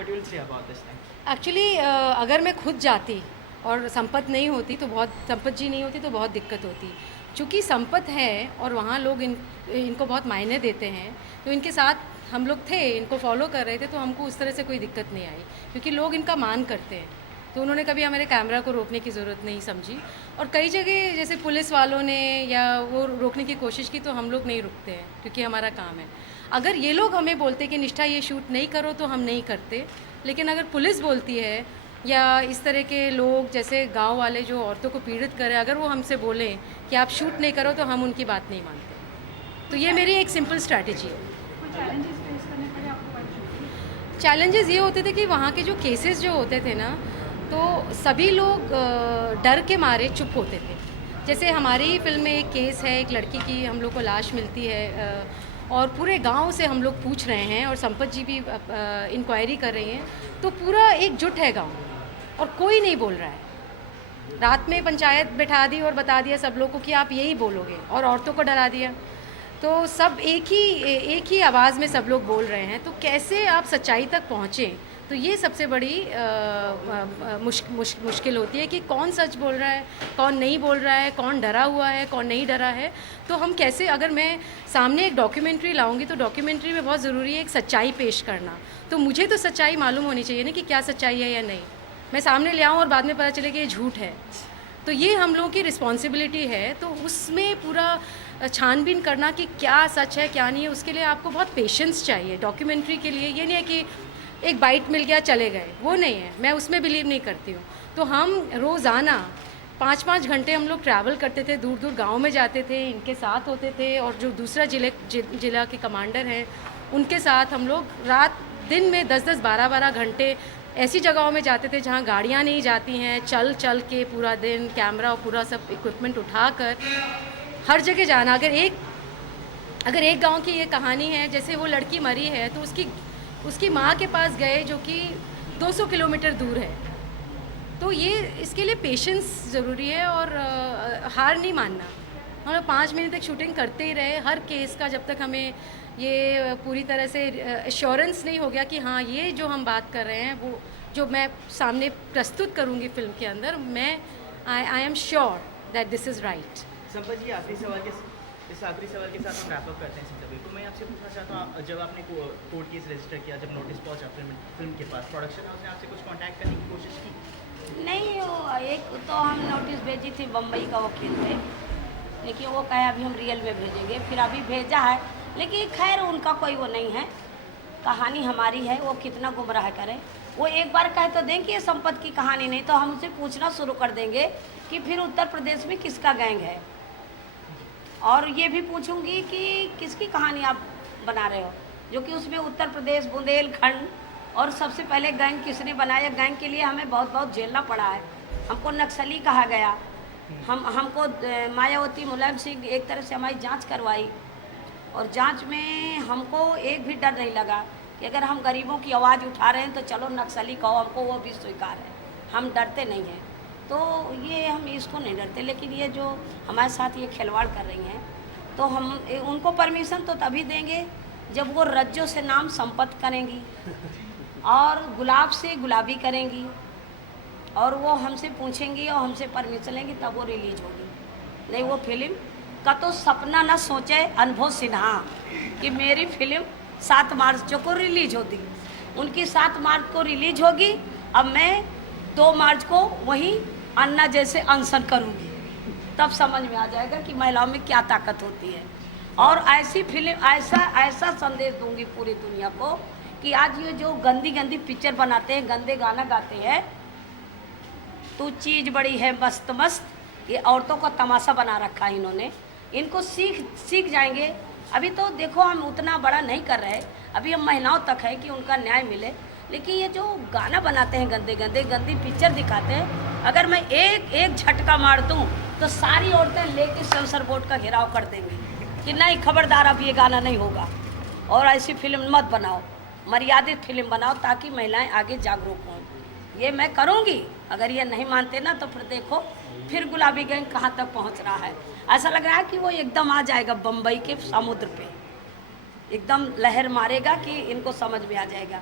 What you will say about this thing? Actually अगर मैं खुद जाती और संपत नहीं होती तो बहुत संपत जी नहीं होती तो बहुत दिक्कत होती। चूँकि संपत है और वहाँ लोग इनको बहुत मायने देते हैं, तो इनके साथ हम लोग थे, इनको फॉलो कर रहे थे, तो हमको उस तरह से कोई दिक्कत नहीं आई, क्योंकि लोग इनका मान करते हैं। तो उन्होंने कभी हमारे कैमरा को रोकने की ज़रूरत नहीं समझी। और कई जगह जैसे पुलिस वालों ने या वो रोकने की कोशिश की, तो हम लोग नहीं रुकते हैं, क्योंकि हमारा काम है। अगर ये लोग हमें बोलते कि निष्ठा ये शूट नहीं करो, तो हम नहीं करते। लेकिन अगर पुलिस बोलती है या इस तरह के लोग जैसे गांव वाले जो औरतों को पीड़ित करें, अगर वो हमसे बोलें कि आप शूट नहीं करो, तो हम उनकी बात नहीं मानते। तो ये मेरी एक सिंपल स्ट्रैटेजी है। चैलेंजेस ये होते थे कि वहाँ के जो केसेस जो होते थे ना, तो सभी लोग डर के मारे चुप होते थे। जैसे हमारी फिल्म में एक केस है, एक लड़की की हम लोग को लाश मिलती है, और पूरे गांव से हम लोग पूछ रहे हैं और संपत जी भी इंक्वायरी कर रही हैं, तो पूरा एकजुट है गांव और कोई नहीं बोल रहा है। रात में पंचायत बैठा दी और बता दिया सब लोग को कि आप यही बोलोगे, और औरतों को डरा दिया। तो सब एक ही आवाज़ में सब लोग बोल रहे हैं। तो कैसे आप सच्चाई तक पहुँचें, तो ये सबसे बड़ी मुश्किल होती है कि कौन सच बोल रहा है, कौन नहीं बोल रहा है, कौन डरा हुआ है, कौन नहीं डरा है। तो हम कैसे, अगर मैं सामने एक डॉक्यूमेंट्री लाऊंगी, तो डॉक्यूमेंट्री में बहुत ज़रूरी है एक सच्चाई पेश करना। तो मुझे तो सच्चाई मालूम होनी चाहिए ना कि क्या सच्चाई है या नहीं। मैं सामने ले आऊँ और बाद में पता चले कि ये झूठ है, तो ये हम लोगों की रिस्पॉन्सिबिलिटी है। तो उसमें पूरा छानबीन करना कि क्या सच है क्या नहीं है, उसके लिए आपको बहुत पेशेंस चाहिए। डॉक्यूमेंट्री के लिए ये नहीं है कि एक बाइट मिल गया चले गए, वो नहीं है, मैं उसमें बिलीव नहीं करती हूँ। तो हम रोज़ाना 5-5 घंटे हम लोग ट्रैवल करते थे, दूर दूर गांव में जाते थे, इनके साथ होते थे, और जो दूसरा जिला के कमांडर हैं उनके साथ हम लोग रात दिन में 10-10, 12-12 घंटे ऐसी जगहों में जाते थे जहाँ गाड़ियाँ नहीं जाती हैं। चल चल के पूरा दिन कैमरा और पूरा सब इक्विपमेंट उठाकर हर जगह जाना। अगर एक गांव की ये कहानी है, जैसे वो लड़की मरी है, तो उसकी माँ के पास गए जो कि 200 किलोमीटर दूर है। तो ये इसके लिए पेशेंस ज़रूरी है और हार नहीं मानना। हम लोग 5 महीने तक शूटिंग करते ही रहे हर केस का, जब तक हमें ये पूरी तरह से एश्योरेंस नहीं हो गया कि हाँ, ये जो हम बात कर रहे हैं, वो जो मैं सामने प्रस्तुत करूँगी फिल्म के अंदर, मैं I am sure that this is right. Sampat ji, इस आखिरी सवाल के साथ हम रैप अप करते हैं इस इंटरव्यू को। मैं आपसे पूछना चाहता हूँ, जब आपने कोर्ट केस रजिस्टर किया, जब नोटिस पहुंचा फिल्म के पास, प्रोडक्शन हाउस ने आपसे कुछ कांटेक्ट करने की कोशिश की? नहीं, वो एक तो हम नोटिस भेजी थी, बम्बई का वकील थे, लेकिन वो कहे अभी हम रियल में भेजेंगे। फिर अभी भेजा है, लेकिन खैर उनका कोई वो नहीं है, कहानी हमारी है। वो कितना गुमराह करें, वो एक बार कहे तो दें कि ये संपत की कहानी नहीं, तो हम उसे पूछना शुरू कर देंगे कि फिर उत्तर प्रदेश में किसका गैंग है, और ये भी पूछूंगी कि किसकी कहानी आप बना रहे हो, जो कि उसमें उत्तर प्रदेश, बुंदेलखंड, और सबसे पहले गैंग किसने बनाया। गैंग के लिए हमें बहुत बहुत झेलना पड़ा है। हमको नक्सली कहा गया, हमको मायावती, मुलायम सिंह एक तरह से हमारी जांच करवाई, और जांच में हमको एक भी डर नहीं लगा कि अगर हम गरीबों की आवाज़ उठा रहे हैं तो चलो नक्सली कहो, हमको वो भी स्वीकार है, हम डरते नहीं हैं। तो ये हम इसको नहीं डरते। लेकिन ये जो हमारे साथ ये खिलवाड़ कर रही हैं, तो हम उनको परमिशन तो तभी देंगे जब वो रज्जों से नाम संपत करेंगी और गुलाब से गुलाबी करेंगी, और वो हमसे पूछेंगी और हमसे परमिशन लेंगी, तब वो रिलीज होगी। नहीं, वो फिल्म का तो सपना न सोचे अनुभव सिन्हा कि मेरी फिल्म 7 मार्च को रिलीज होती। उनकी 7 मार्च को रिलीज होगी, अब मैं 2 मार्च को वहीं अन्ना जैसे अनशन करूँगी, तब समझ में आ जाएगा कि महिलाओं में क्या ताकत होती है। और ऐसी फिल्म, ऐसा संदेश दूंगी पूरी दुनिया को कि आज ये जो गंदी गंदी पिक्चर बनाते हैं, गंदे गाना गाते हैं, तो चीज़ बड़ी है मस्त मस्त, ये औरतों का तमाशा बना रखा है इन्होंने। इनको सीख जाएंगे। अभी तो देखो हम उतना बड़ा नहीं कर रहे, अभी हम महिलाओं तक है कि उनका न्याय मिले। लेकिन ये जो गाना बनाते हैं, गंदी पिक्चर दिखाते हैं, अगर मैं एक झटका मार दूँ तो सारी औरतें लेके सेंसर बोर्ड का घेराव कर देंगी कि नहीं, खबरदार, अब ये गाना नहीं होगा, और ऐसी फिल्म मत बनाओ, मर्यादित फिल्म बनाओ, ताकि महिलाएं आगे जागरूक हों। ये मैं करूँगी। अगर ये नहीं मानते ना, तो फिर देखो फिर गुलाबी गैंग कहाँ तक पहुँच रहा है। ऐसा लग रहा है कि वो एकदम आ जाएगा बम्बई के समुद्र पे, एकदम लहर मारेगा कि इनको समझ में आ जाएगा।